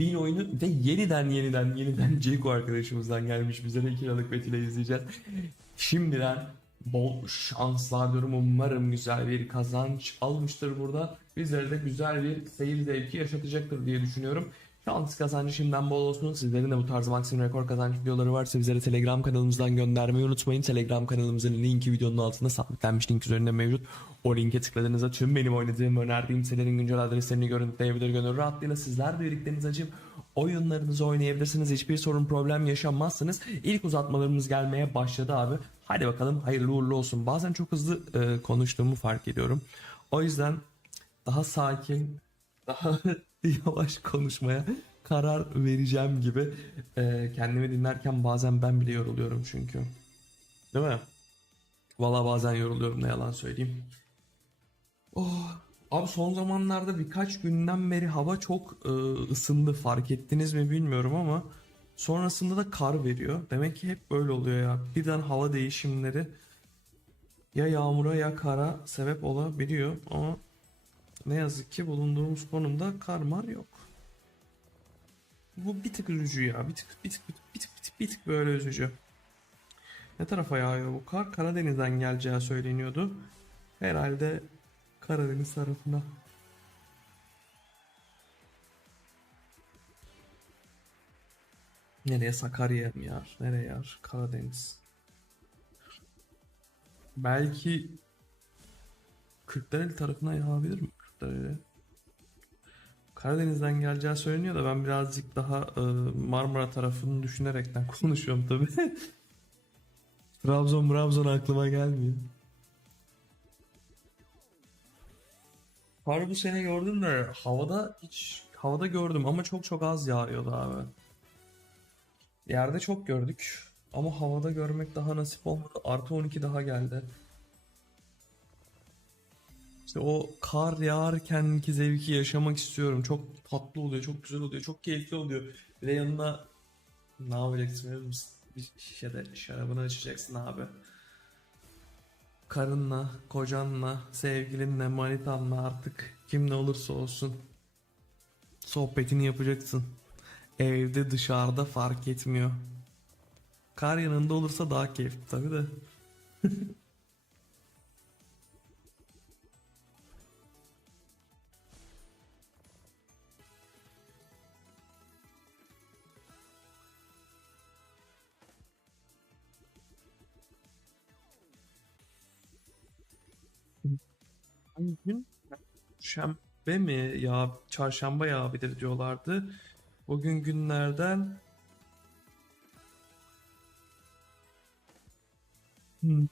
bin oyunu ve yeniden yeniden yeniden Ceko arkadaşımızdan gelmiş bize de 2 liralık bet ile izleyeceğiz. Şimdiden bol şanslar diyorum. Umarım güzel bir kazanç almıştır burada. Bizlere de güzel bir seyir zevki yaşatacaktır diye düşünüyorum. Şans kazancı şimdiden bol olsun. Sizlerin de bu tarz maksimum rekor kazanç videoları varsa bizlere Telegram kanalımızdan göndermeyi unutmayın. Telegram kanalımızın linki videonun altında sabitlenmiş link üzerinde mevcut. O linke tıkladığınızda tüm benim oynadığım önerdiğim sitelerin güncel adreslerini görüntüleyebilir. Gönül rahatlığıyla sizler de birliklerinizi açıp oyunlarınızı oynayabilirsiniz. Hiçbir sorun problem yaşamazsınız. İlk uzatmalarımız gelmeye başladı abi. Hadi bakalım hayırlı uğurlu olsun. Bazen çok hızlı e, konuştuğumu fark ediyorum. O yüzden daha sakin, daha yavaş konuşmaya karar vereceğim gibi. E, kendimi dinlerken bazen ben bile yoruluyorum çünkü. Değil mi? Valla bazen yoruluyorum ne yalan söyleyeyim. Oh, abi son zamanlarda birkaç günden beri hava çok e, ısındı fark ettiniz mi bilmiyorum ama sonrasında da kar veriyor. Demek ki hep böyle oluyor ya. Birden hava değişimleri ya yağmura ya kara sebep olabiliyor ama ne yazık ki bulunduğumuz konumda kar mar yok. Bu bir tık üzücü ya. Bir tık bir tık bir tık bir tık, bir tık, bir tık böyle üzücü. Ne tarafa yağıyor bu kar? Karadeniz'den geleceği söyleniyordu. Herhalde Karadeniz tarafına. Nereye Sakarya mı yar? Nereye yar? Karadeniz. Belki Kırklareli tarafına yağabilir mi? Kırklareli. Karadeniz'den geleceği söyleniyor da ben birazcık daha e, Marmara tarafını düşünerekten konuşuyorum tabi. Trabzon Trabzon aklıma gelmiyor. Kar bu sene gördüm de havada hiç havada gördüm ama çok çok az yağıyordu abi. Yerde çok gördük ama havada görmek daha nasip olmadı. Artı 12 daha geldi. İşte o kar yağarken ki zevki yaşamak istiyorum. Çok tatlı oluyor, çok güzel oluyor, çok keyifli oluyor. Bir de yanına ne yapacaksın biliyor musun? Bir şişede şarabını açacaksın abi. Karınla, kocanla, sevgilinle, manitanla artık kim ne olursa olsun sohbetini yapacaksın. Evde dışarıda fark etmiyor. Kar yanında olursa daha keyifli tabii de. gün? Şembe mi ya çarşamba yağabilir diyorlardı. Bugün günlerden Hmm.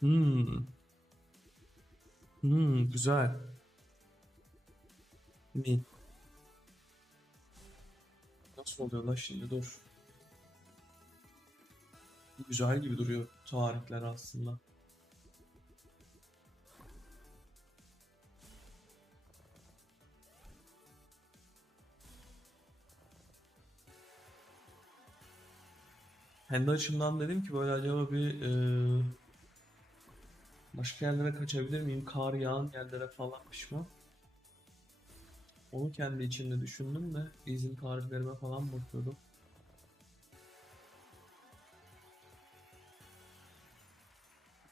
Hmm. Hmm, güzel. Mi? Nasıl oluyor lan şimdi dur. Güzel gibi duruyor tarihler aslında. Kendi açımdan dedim ki böyle acaba bir e, başka yerlere kaçabilir miyim? Kar yağan yerlere falanmış mı? Onu kendi içimde düşündüm de izin tarihlerime falan bakıyordum.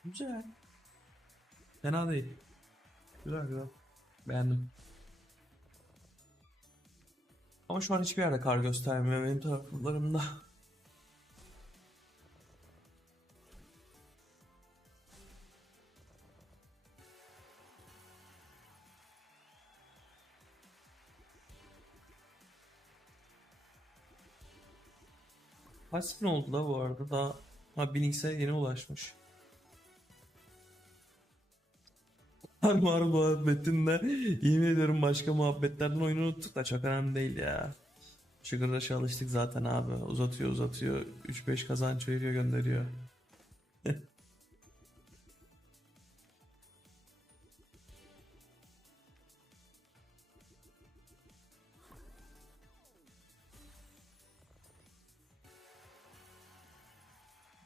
Güzel. Fena değil. Güzel güzel. Beğendim. Ama şu an hiçbir yerde kar göstermiyor benim taraflarımda. Kaç spin oldu da bu arada daha ha Bilinx'e yeni ulaşmış. Var muhabbetinden yemin ediyorum başka muhabbetlerden oyunu unuttuk da çok önemli değil ya. Sugar'da alıştık zaten abi. Uzatıyor uzatıyor. 3-5 kazanç veriyor gönderiyor.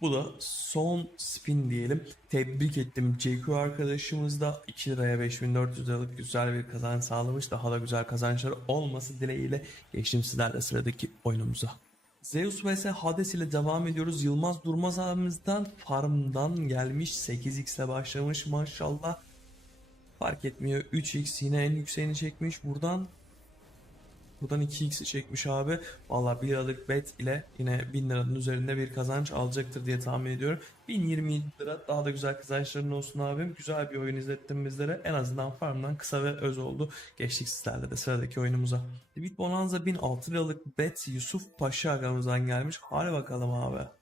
Bu da son spin diyelim. Tebrik ettim JQ arkadaşımız da 2 liraya 5400 liralık güzel bir kazanç sağlamış. Daha da güzel kazançları olması dileğiyle geçtim sizlerle sıradaki oyunumuza. Zeus vs Hades ile devam ediyoruz. Yılmaz Durmaz abimizden farmdan gelmiş 8x ile başlamış maşallah. Fark etmiyor 3x yine en yükseğini çekmiş buradan. Buradan 2x'i çekmiş abi. Valla 1 liralık bet ile yine 1000 liranın üzerinde bir kazanç alacaktır diye tahmin ediyorum. 1027 lira daha da güzel kazançların olsun abim. Güzel bir oyun izlettin bizlere. En azından farmdan kısa ve öz oldu. Geçtik sizlerle de sıradaki oyunumuza. Bit Bonanza 1006 liralık bet Yusuf Paşa agamızdan gelmiş. Hadi bakalım abi.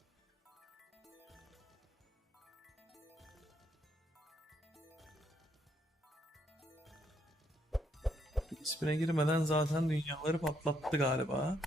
İsmine girmeden zaten dünyaları patlattı galiba.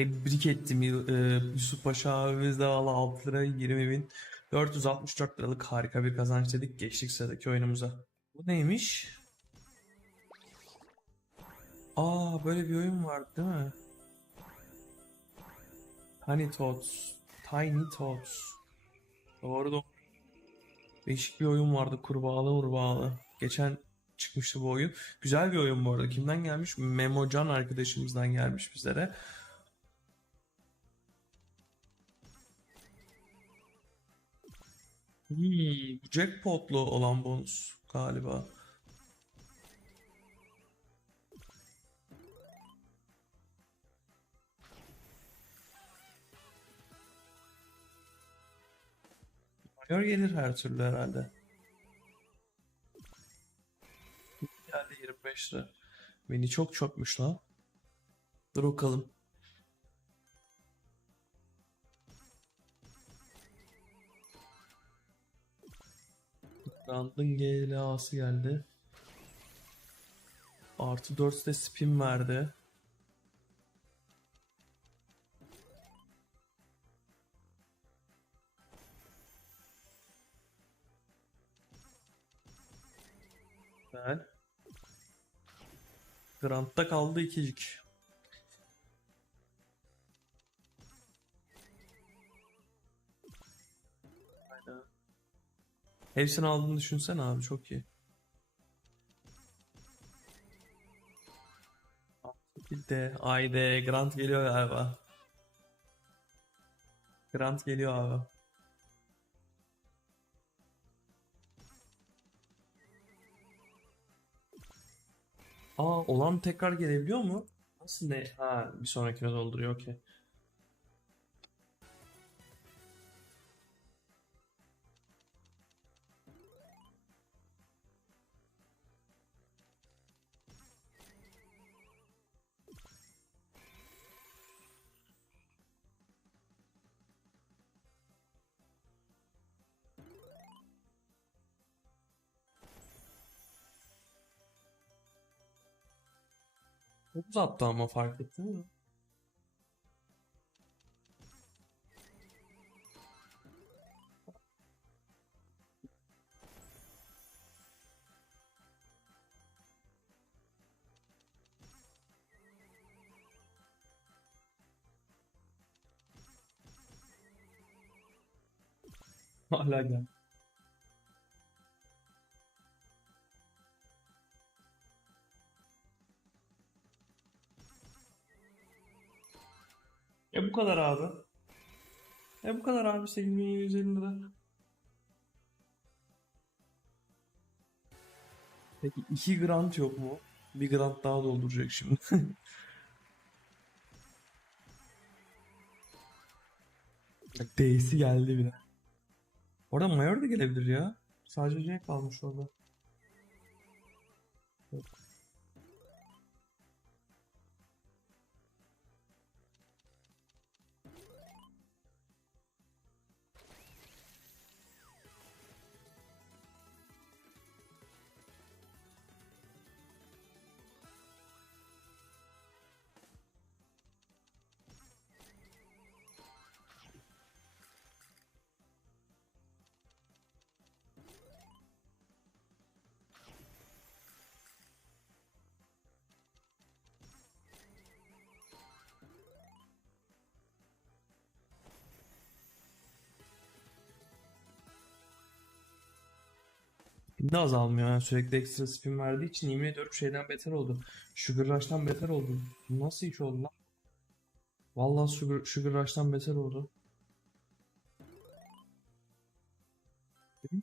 Tebrik ettim e, Yusuf Paşa abimiz de valla 6 lira 20 bin 464 liralık harika bir kazanç dedik. Geçtik sıradaki oyunumuza. Bu neymiş? Aa böyle bir oyun vardı değil mi? Tiny Tots. Tiny Tots. Doğru doğru. Değişik bir oyun vardı. Kurbağalı murbağalı. Geçen çıkmıştı bu oyun. Güzel bir oyun bu arada. Kimden gelmiş? Memocan arkadaşımızdan gelmiş bizlere. Hmm, jackpotlu olan bonus galiba. Mayor gelir her türlü herhalde. Geldi 25 lira. Beni çok çökmüş lan. Dur bakalım. Randın GLA'sı geldi. Artı 4 de spin verdi. Güzel. Grant'ta kaldı ikicik. Hepsini aldığını düşünsene abi çok iyi. Bir de ayde Grant geliyor galiba. Grant geliyor abi. Aa olan tekrar gelebiliyor mu? Nasıl ne? Ha bir sonrakine dolduruyor okey. Çok attı ama fark ettin mi? Hala gel. Kadar abi. E bu kadar abi 8150 lira. Peki 2 grant yok mu? Bir grant daha dolduracak şimdi. D'si geldi bile. Orada mayor da gelebilir ya. Sadece C kalmış orada. Spin de azalmıyor. Yani sürekli ekstra spin verdiği için yemin ediyorum şeyden beter oldu. Sugar Rush'tan beter oldu. Nasıl iş oldu lan? Vallahi Sugar, Sugar Rush'tan beter oldu.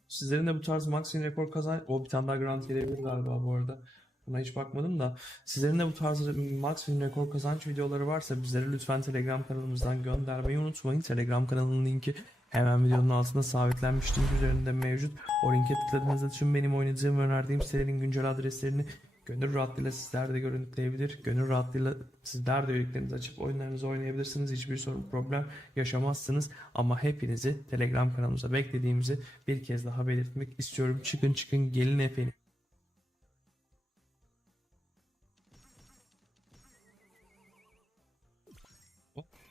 Sizlerin de bu tarz Maxim rekor kazan... O bir tane daha grant gelebilir galiba bu arada. Buna hiç bakmadım da. Sizlerin de bu tarz Maxim rekor kazanç videoları varsa bizlere lütfen Telegram kanalımızdan göndermeyi unutmayın. Telegram kanalının linki hemen videonun altında sabitlenmiş link üzerinde mevcut. O linke tıkladığınızda tüm benim oynadığım ve önerdiğim sitelerin güncel adreslerini gönül rahatlığıyla sizler de görüntüleyebilir. Gönül rahatlığıyla sizler de üyeliklerinizi açıp oyunlarınızı oynayabilirsiniz. Hiçbir sorun problem yaşamazsınız. Ama hepinizi Telegram kanalımıza beklediğimizi bir kez daha belirtmek istiyorum. Çıkın çıkın gelin efendim.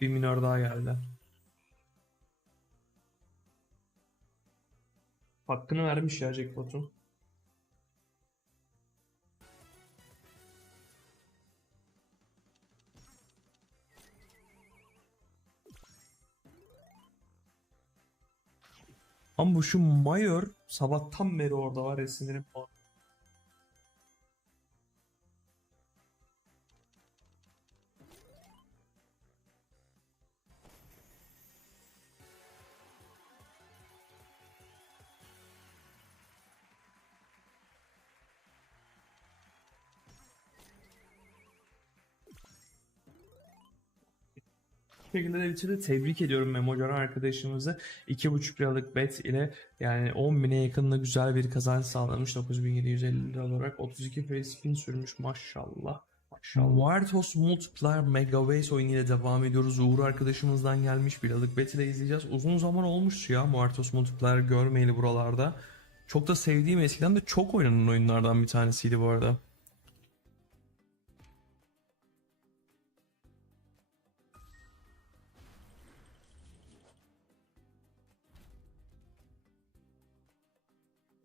Bir minor daha geldi. Hakkını vermiş ya Jackpot'un. Ama bu şu Mayor sabahtan beri orada var ya sinirim falan. Şekilde de bitirdi. Tebrik ediyorum Memocan arkadaşımızı. 2,5 liralık bet ile yani 10 bine yakınında güzel bir kazanç sağlamış. 9750 lira olarak 32 free sürmüş maşallah. Maşallah. Wartos Multiplayer Mega Ways oyunu ile devam ediyoruz. Uğur arkadaşımızdan gelmiş bir liralık bet ile izleyeceğiz. Uzun zaman olmuştu ya Wartos Multiplayer görmeyeli buralarda. Çok da sevdiğim eskiden de çok oynanan oyunlardan bir tanesiydi bu arada.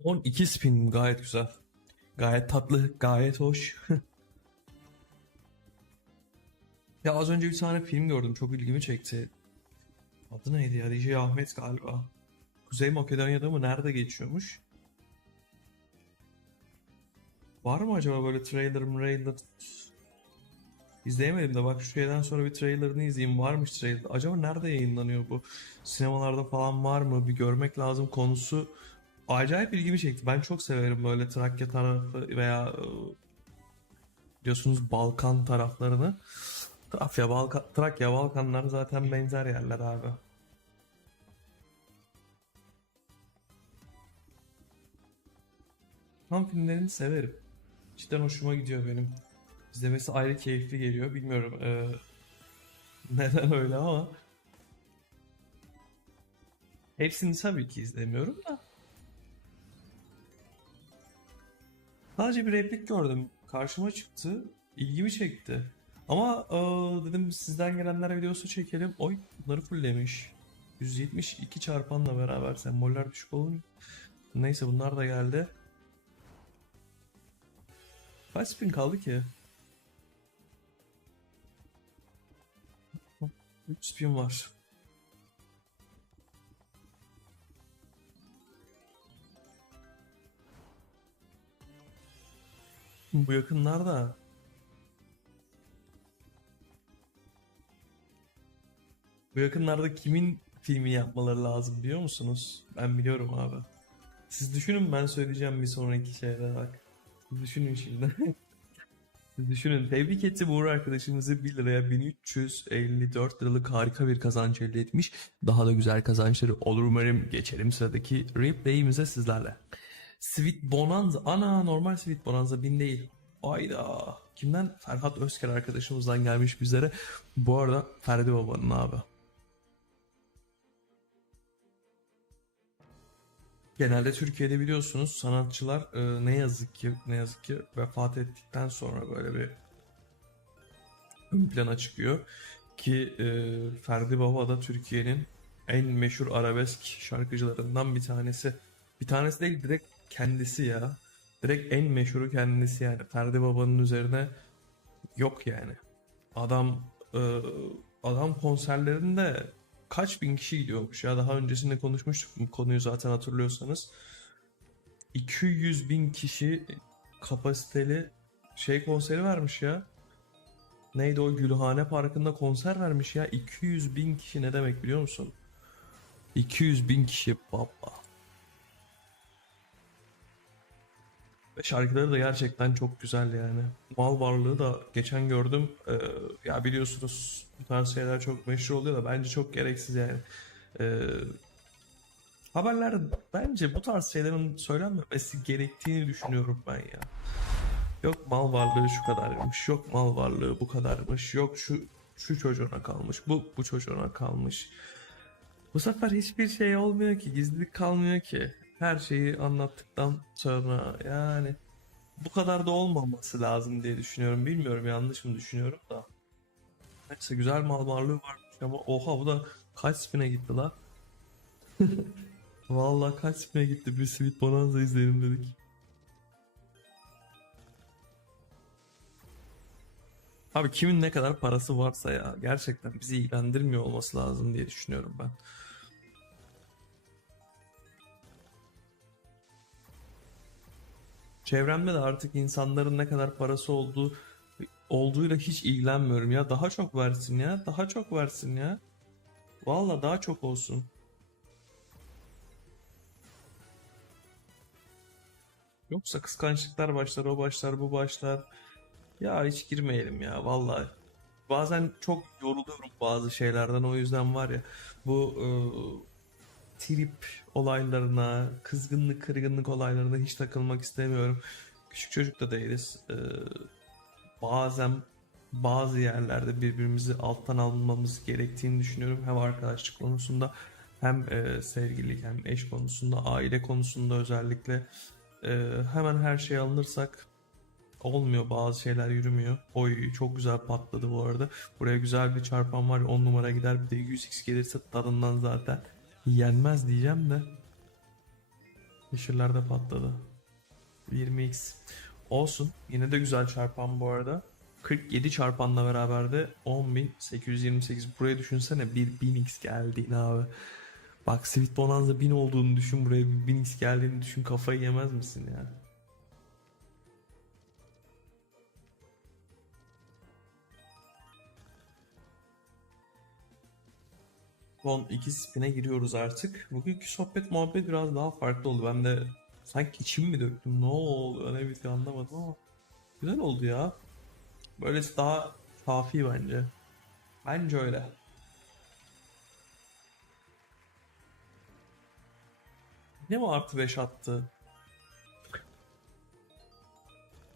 On iki spin gayet güzel. Gayet tatlı, gayet hoş. Ya az önce bir tane film gördüm. Çok ilgimi çekti. Adı neydi ya? DJ Ahmet galiba. Kuzey Makedonya'da mı? Nerede geçiyormuş? Var mı acaba böyle trailer trailer? İzleyemedim de bak şu şeyden sonra bir trailerını izleyeyim. Varmış trailer. Acaba nerede yayınlanıyor bu? Sinemalarda falan var mı? Bir görmek lazım konusu. Acayip ilgimi çekti. Ben çok severim böyle Trakya tarafı veya e, biliyorsunuz Balkan taraflarını. Trakya, Balkan, Trakya, Balkanlar zaten benzer yerler abi. Tam filmlerini severim. Cidden hoşuma gidiyor benim. İzlemesi ayrı keyifli geliyor. Bilmiyorum e, neden öyle ama. Hepsini tabii ki izlemiyorum da. Sadece bir replik gördüm. Karşıma çıktı. ilgimi çekti. Ama e, dedim sizden gelenler videosu çekelim. Oy bunları fulllemiş. 172 çarpanla beraber semboller düşük olun. Neyse bunlar da geldi. Kaç spin kaldı ki? 3 spin var. Bu yakınlarda. Bu yakınlarda kimin filmini yapmaları lazım biliyor musunuz? Ben biliyorum abi. Siz düşünün ben söyleyeceğim bir sonraki şeyde bak. Siz düşünün şimdi. Siz düşünün. Tebrik etti Uğur arkadaşımızı 1 liraya 1354 liralık harika bir kazanç elde etmiş. Daha da güzel kazançları olur umarım. Geçelim sıradaki replay'imize sizlerle. Sweet Bonanza. Ana normal Sweet Bonanza 1000 değil. Ayda. Kimden? Ferhat Özker arkadaşımızdan gelmiş bizlere. Bu arada Ferdi Baba'nın abi. Genelde Türkiye'de biliyorsunuz sanatçılar e, ne yazık ki ne yazık ki vefat ettikten sonra böyle bir ön plana çıkıyor ki e, Ferdi Baba da Türkiye'nin en meşhur arabesk şarkıcılarından bir tanesi. Bir tanesi değil direkt kendisi ya. Direkt en meşhuru kendisi yani. Ferdi Baba'nın üzerine yok yani. Adam e, adam konserlerinde kaç bin kişi gidiyormuş ya. Daha öncesinde konuşmuştuk bu konuyu zaten hatırlıyorsanız. 200 bin kişi kapasiteli şey konseri vermiş ya. Neydi o Gülhane Parkı'nda konser vermiş ya. 200 bin kişi ne demek biliyor musun? 200 bin kişi baba. Ve şarkıları da gerçekten çok güzel yani. Mal varlığı da geçen gördüm. Ee, ya biliyorsunuz bu tarz şeyler çok meşhur oluyor da bence çok gereksiz yani. Ee, haberler bence bu tarz şeylerin söylenmemesi gerektiğini düşünüyorum ben ya. Yok mal varlığı şu kadarmış, yok mal varlığı bu kadarmış, yok şu şu çocuğuna kalmış, bu bu çocuğuna kalmış. Bu sefer hiçbir şey olmuyor ki, gizlilik kalmıyor ki. Her şeyi anlattıktan sonra yani bu kadar da olmaması lazım diye düşünüyorum. Bilmiyorum yanlış mı düşünüyorum da. Neyse güzel mal varlığı varmış ama oha bu da kaç spine gitti la? Vallahi kaç spine gitti bir Sweet Bonanza izleyelim dedik. Abi kimin ne kadar parası varsa ya gerçekten bizi ilgilendirmiyor olması lazım diye düşünüyorum ben. Çevremde de artık insanların ne kadar parası olduğu olduğuyla hiç ilgilenmiyorum ya. Daha çok versin ya. Daha çok versin ya. Valla daha çok olsun. Yoksa kıskançlıklar başlar, o başlar, bu başlar. Ya hiç girmeyelim ya vallahi. Bazen çok yoruluyorum bazı şeylerden o yüzden var ya bu e, trip olaylarına, kızgınlık, kırgınlık olaylarına hiç takılmak istemiyorum. Küçük çocuk da değiliz. E, bazen bazı yerlerde birbirimizi alttan almamız gerektiğini düşünüyorum. Hem arkadaşlık konusunda hem e, sevgililik hem eş konusunda, aile konusunda özellikle e, hemen her şey alınırsak olmuyor bazı şeyler yürümüyor. Oy çok güzel patladı bu arada. Buraya güzel bir çarpan var 10 numara gider bir de 100x gelirse tadından zaten yenmez diyeceğim de. Yeşiller de patladı. 20x. Olsun. Yine de güzel çarpan bu arada. 47 çarpanla beraber de 10.828. Buraya düşünsene bir 1000x geldiğini abi. Bak Sweet Bonanza 1000 olduğunu düşün. Buraya bir 1000x geldiğini düşün. Kafayı yemez misin ya? Son iki spine giriyoruz artık. Bugünkü sohbet muhabbet biraz daha farklı oldu. Ben de sanki içim mi döktüm? Ne oldu? Ne bir şey anlamadım ama. Güzel oldu ya. Böylesi daha kafi bence. Bence öyle. Ne mi artı 5 attı?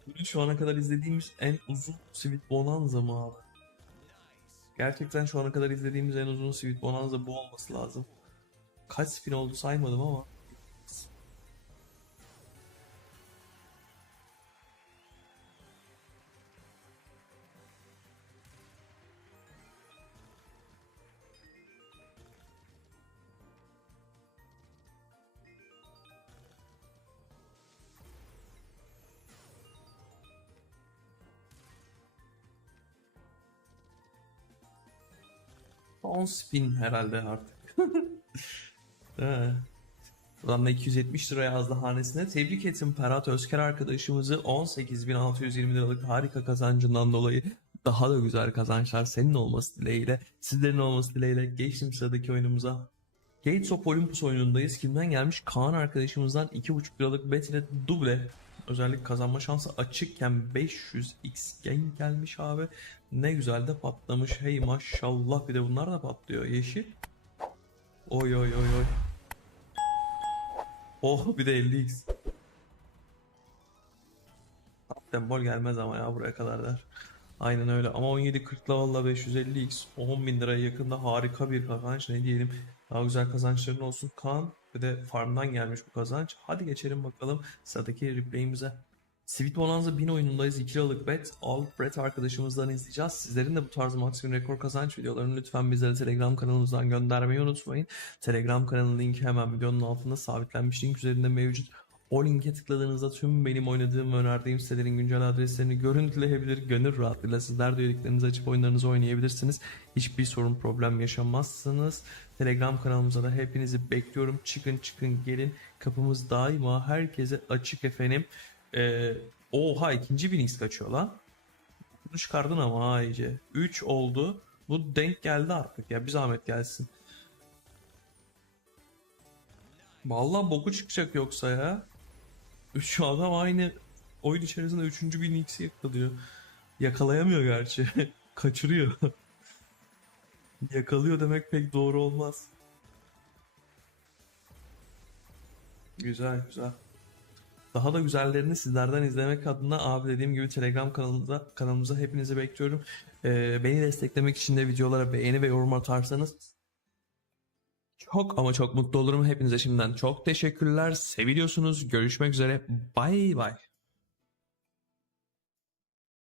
Bugün şu ana kadar izlediğimiz en uzun Sweet Bonanza mı abi? Gerçekten şu ana kadar izlediğimiz en uzun Sweet Bonanza bu olması lazım. Kaç spin oldu saymadım ama. On spin herhalde artık. Buradan da 270 lira yazdı hanesine. Tebrik ettim Ferhat Özker arkadaşımızı 18.620 liralık harika kazancından dolayı daha da güzel kazançlar senin olması dileğiyle, sizlerin olması dileğiyle geçtim sıradaki oyunumuza. Gates of Olympus oyunundayız. Kimden gelmiş? Kaan arkadaşımızdan 2.5 liralık bet ile duble özellik kazanma şansı açıkken 500x gain gelmiş abi. Ne güzel de patlamış. Hey maşallah bir de bunlar da patlıyor. Yeşil. Oy oy oy oy. Oh bir de 50x. Sembol gelmez ama ya buraya kadar der. Aynen öyle ama 17.40'la valla 550x 10 bin liraya yakında harika bir kazanç ne diyelim daha güzel kazançların olsun Kaan ve de farmdan gelmiş bu kazanç. Hadi geçelim bakalım sıradaki replayimize. Sweet Bonanza 1000 oyunundayız. 2 liralık bet. Albert arkadaşımızdan izleyeceğiz. Sizlerin de bu tarz maksimum rekor kazanç videolarını lütfen bizlere telegram kanalımızdan göndermeyi unutmayın. Telegram kanalının linki hemen videonun altında. Sabitlenmiş link üzerinde mevcut o linke tıkladığınızda tüm benim oynadığım ve önerdiğim sitelerin güncel adreslerini görüntüleyebilir. Gönül rahatlığıyla sizler üyeliklerinizi açıp oyunlarınızı oynayabilirsiniz. Hiçbir sorun problem yaşamazsınız. Telegram kanalımıza da hepinizi bekliyorum. Çıkın çıkın gelin. Kapımız daima herkese açık efendim. Ee, oha ikinci bir X kaçıyor lan. Bunu çıkardın ama ha iyice. 3 oldu. Bu denk geldi artık ya. Bir zahmet gelsin. Vallahi boku çıkacak yoksa ya. Üç adam aynı oyun içerisinde üçüncü bir Nix'i yakalıyor. Yakalayamıyor gerçi. Kaçırıyor. Yakalıyor demek pek doğru olmaz. Güzel güzel. Daha da güzellerini sizlerden izlemek adına abi dediğim gibi Telegram kanalımıza, kanalımıza hepinizi bekliyorum. Ee, beni desteklemek için de videolara beğeni ve yorum atarsanız çok ama çok mutlu olurum. Hepinize şimdiden çok teşekkürler. Seviliyorsunuz. Görüşmek üzere. Bay bay.